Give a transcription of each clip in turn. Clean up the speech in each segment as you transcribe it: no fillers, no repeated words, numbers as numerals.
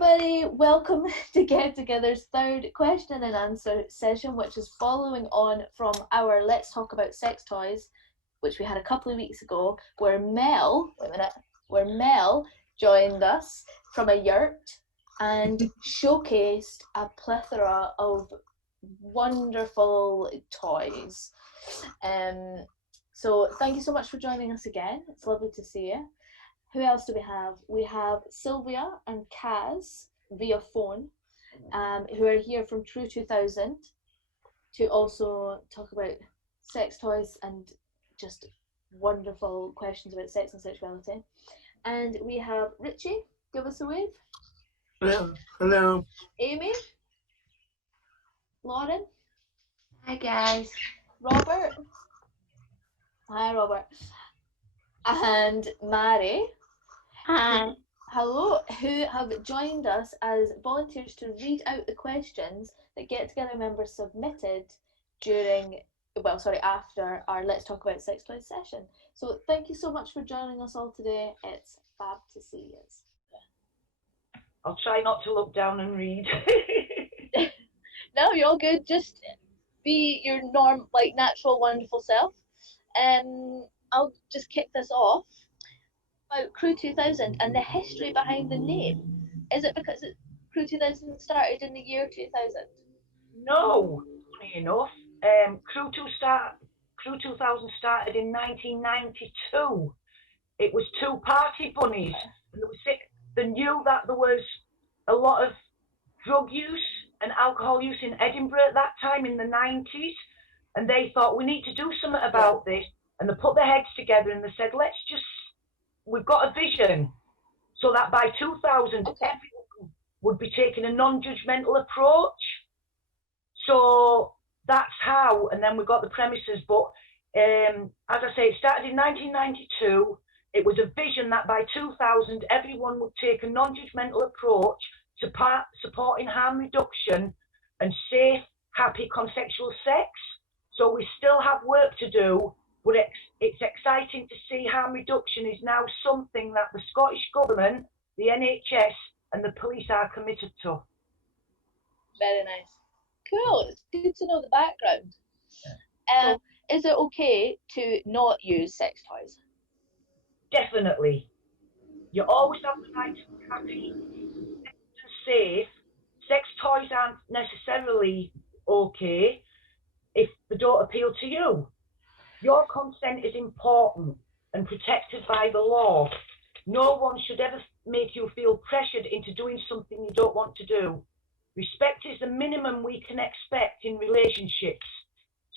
everybody, welcome to Get Together's third question and answer session, which is following on from our Let's Talk About Sex Toys, which we had a couple of weeks ago, where Mel joined us from a yurt and showcased a plethora of wonderful toys. So thank you so much for joining us again. It's lovely to see you. Who else do we have? We have Sylvia and Kaz via phone, who are here from True 2000 to also talk about sex toys and just wonderful questions about sex and sexuality. And we have Richie, give us a wave. Hello. Hello. Amy. Lauren. Hi guys. Robert. Hi Robert. And Mary. Hi. Hello, who have joined us as volunteers to read out the questions that Get Together members submitted after our Let's Talk About Sex Toys session. So thank you so much for joining us all today. It's fab to see you. I'll try not to look down and read. No, you're all good. Just be your natural, wonderful self. I'll just kick this off. About Crew 2000 and the history behind the name. Is it because Crew 2000 started in the year 2000? No, funny enough. Crew 2000 started in 1992. It was two party bunnies. And they knew that there was a lot of drug use and alcohol use in Edinburgh at that time in the 90s. And they thought, we need to do something about this. And they put their heads together and they said, we've got a vision so that by 2000, everyone would be taking a non-judgmental approach. So that's how, and then we got the premises. But as I say, it started in 1992. It was a vision that by 2000, everyone would take a non-judgmental approach to supporting harm reduction and safe, happy consensual sex. So we still have work to do, but it's exciting to see harm reduction is now something that the Scottish Government, the NHS and the police are committed to. Very nice. Cool, it's good to know the background. Is it okay to not use sex toys? Definitely. You always have the right to be happy and safe. Sex toys aren't necessarily okay if they don't appeal to you. Your consent is important and protected by the law. No one should ever make you feel pressured into doing something you don't want to do. Respect is the minimum we can expect in relationships.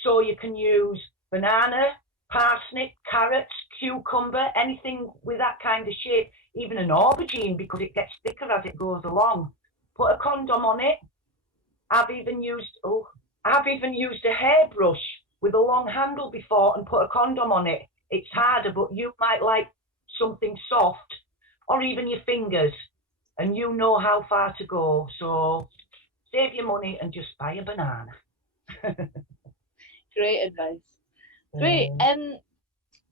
So you can use banana, parsnip, carrots, cucumber, anything with that kind of shape, even an aubergine because it gets thicker as it goes along. Put a condom on it. I've even used a hairbrush with a long handle before and put a condom on it. It's harder, but you might like something soft or even your fingers, and you know how far to go. So save your money and just buy a banana. Great advice. Great. And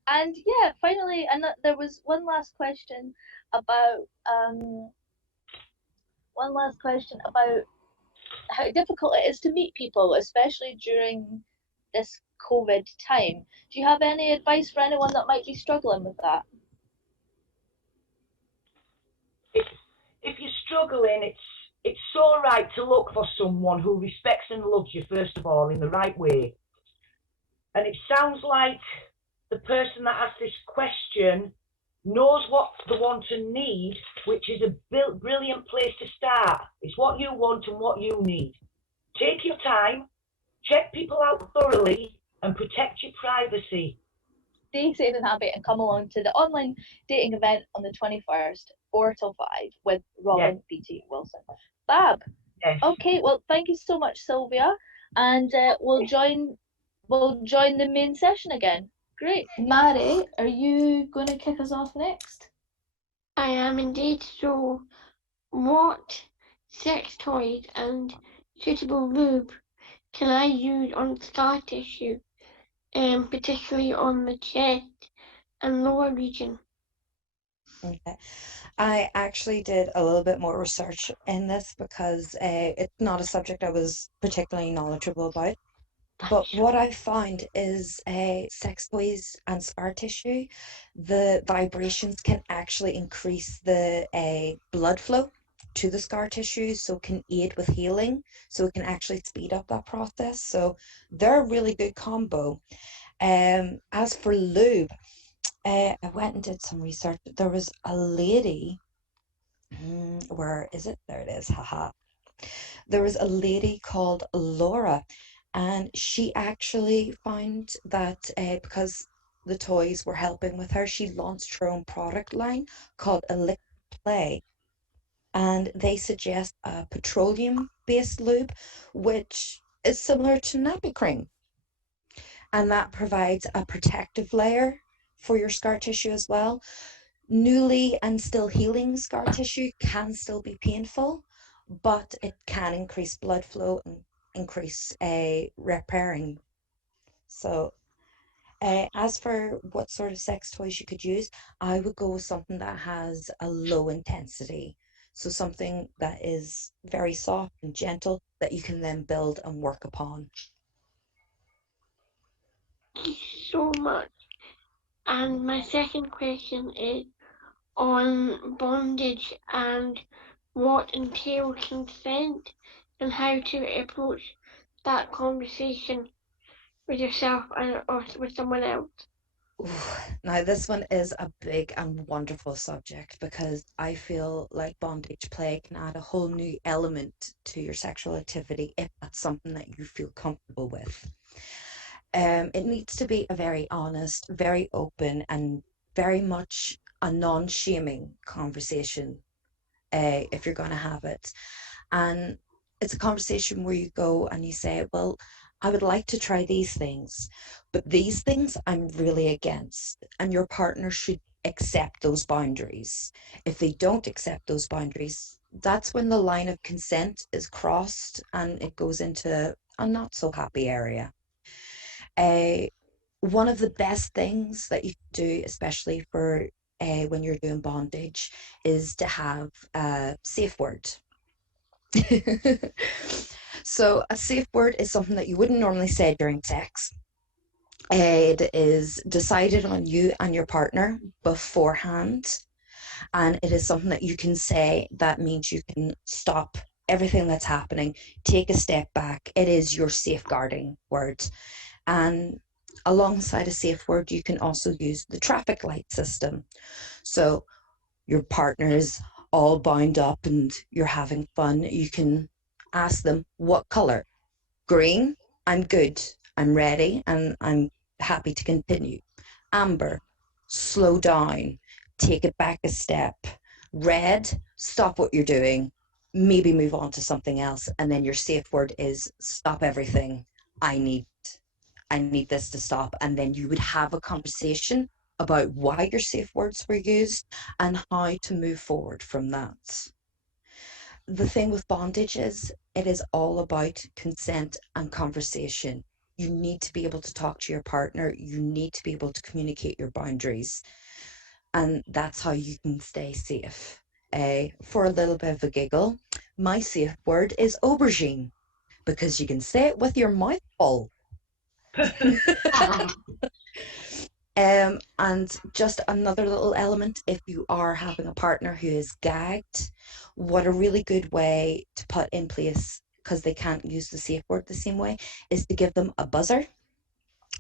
yeah, finally, and there was one last question about how difficult it is to meet people, especially during this COVID time. Do you have any advice for anyone that might be struggling with that? If you're struggling, it's so right to look for someone who respects and loves you, first of all, in the right way. And it sounds like the person that asked this question knows what they want and need, which is a brilliant place to start. It's what you want and what you need. Take your time, check people out thoroughly, and protect your privacy. Stay safe and happy and come along to the online dating event on the 21st, 4 till 5 with Robin BT Wilson. Fab. Yes. Okay, well, thank you so much, Sylvia. And we'll join the main session again. Great. Mary, are you going to kick us off next? I am indeed. So, what sex toys and suitable lube can I use on scar tissue, particularly on the chest and lower region? Okay. I actually did a little bit more research in this because it's not a subject I was particularly knowledgeable about. But what I found is sex toys and scar tissue, the vibrations can actually increase the blood flow to the scar tissue, so it can aid with healing, so it can actually speed up that process. So they're a really good combo. As for lube, I went and did some research. There was a lady, where is it? There it is, haha. There was a lady called Laura, and she actually found that because the toys were helping with her, she launched her own product line called Elixir Play, and they suggest a petroleum-based lube, which is similar to nappy cream, and that provides a protective layer for your scar tissue as well. Newly and still healing scar tissue can still be painful, but it can increase blood flow and increase repairing. So, as for what sort of sex toys you could use, I would go with something that has a low intensity. So, something that is very soft and gentle that you can then build and work upon. Thank you so much. And my second question is on bondage and what entails consent and how to approach that conversation with yourself and or with someone else. Ooh, now, this one is a big and wonderful subject because I feel like bondage play can add a whole new element to your sexual activity if that's something that you feel comfortable with. It needs to be a very honest, very open, and very much a non-shaming conversation, if you're going to have it. And it's a conversation where you go and you say, well, I would like to try these things, but these things I'm really against. And your partner should accept those boundaries. If they don't accept those boundaries, that's when the line of consent is crossed and it goes into a not so happy area. Uh, One of the best things that you can do, especially for when you're doing bondage, is to have a safe word. So a safe word is something that you wouldn't normally say during sex. It is decided on you and your partner beforehand, and it is something that you can say that means you can stop everything that's happening, take a step back. It is your safeguarding word. And alongside a safe word, you can also use the traffic light system. So your partner's all bound up and you're having fun, you can ask them, what color? Green, I'm good, I'm ready, and I'm happy to continue. Amber, slow down, take it back a step. Red, stop what you're doing, maybe move on to something else. And then your safe word is stop everything. I need I need this to stop. And then you would have a conversation about why your safe words were used and how to move forward from that. The thing with bondage is it is all about consent and conversation. You need to be able to talk to your partner. You need to be able to communicate your boundaries. And that's how you can stay safe. For a little bit of a giggle, my safe word is aubergine because you can say it with your mouth full. And just another little element, if you are having a partner who is gagged, what a really good way to put in place, because they can't use the safe word the same way, is to give them a buzzer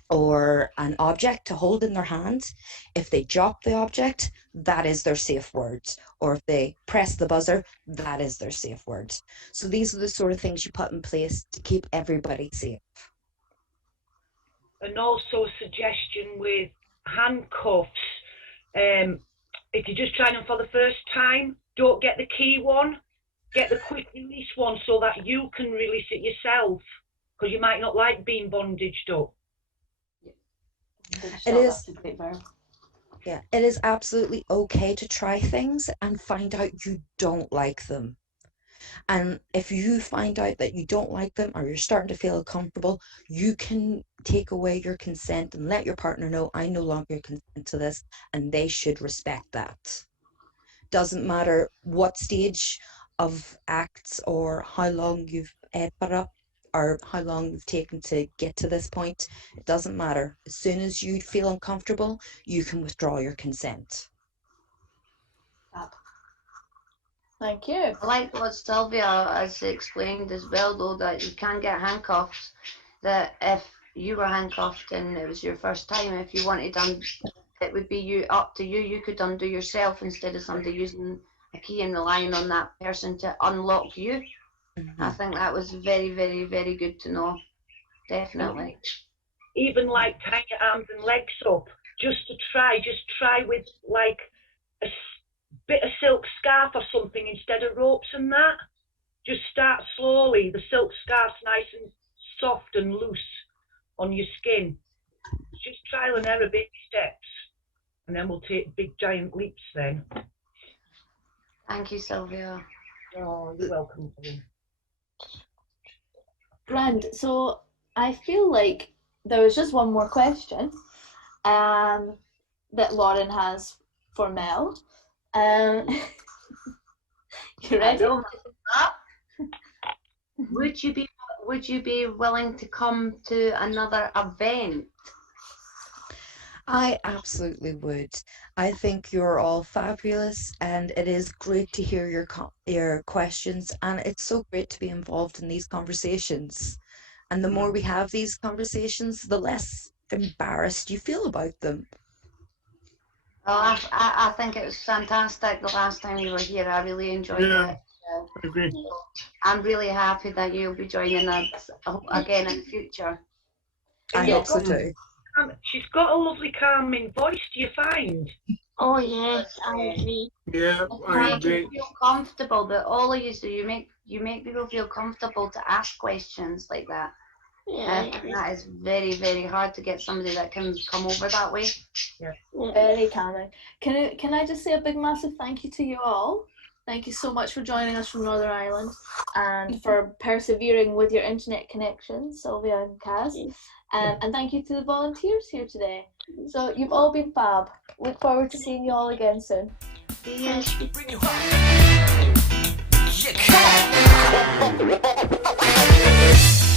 or an object to hold in their hand. If they drop the object, that is their safe words. Or if they press the buzzer, that is their safe words. So these are the sort of things you put in place to keep everybody safe. And also a suggestion with handcuffs. If you're just trying them for the first time, don't get the key one. Get the quick release one so that you can release it yourself, because you might not like being bondaged up. It is, yeah, it is absolutely okay to try things and find out you don't like them. And if you find out that you don't like them or you're starting to feel uncomfortable, you can take away your consent and let your partner know, I no longer consent to this, and they should respect that. doesn't matter what stage of acts or how long you've put up or how long you've taken to get to this point. It doesn't matter. As soon as you feel uncomfortable, you can withdraw your consent. Thank you. I like what Sylvia has explained as well, though, that you can get handcuffs. That if you were handcuffed and it was your first time, if you wanted it would be up to you. You could undo yourself instead of somebody using a key and relying on that person to unlock you. I think that was very, very, very good to know. Definitely. Even like tying your arms and legs up, just try with like a bit of silk scarf or something instead of ropes and that. Just start slowly. The silk scarf's nice and soft and loose on your skin. Just trial and error, baby steps, and then we'll take big giant leaps then. Thank you, Sylvia. Oh, you're welcome. Grand. So I feel like there was just one more question that Lauren has for Mel. You ready? Would you be willing to come to another event? I absolutely would. I think you're all fabulous, and it is great to hear your questions, and it's so great to be involved in these conversations. And the more we have these conversations, the less embarrassed you feel about them. Well, I think it was fantastic the last time you were here. I really enjoyed it. I agree. I'm really happy that you'll be joining us again in the future. I hope so too. She's got a lovely calming voice, do you find? Oh yes, I agree. Yeah, I You make agree. people feel comfortable, but all of you do, you make people feel comfortable to ask questions like that. Yeah, I I think agree. that is very, very hard to get somebody that can come over that way. Yeah. Very calming. Can I just say a big massive thank you to you all? Thank you so much for joining us from Northern Ireland and for persevering with your internet connections, Sylvia and Kaz. And thank you to the volunteers here today. So you've all been fab. Look forward to seeing you all again soon. Yes. Bring you home. Yeah, come on.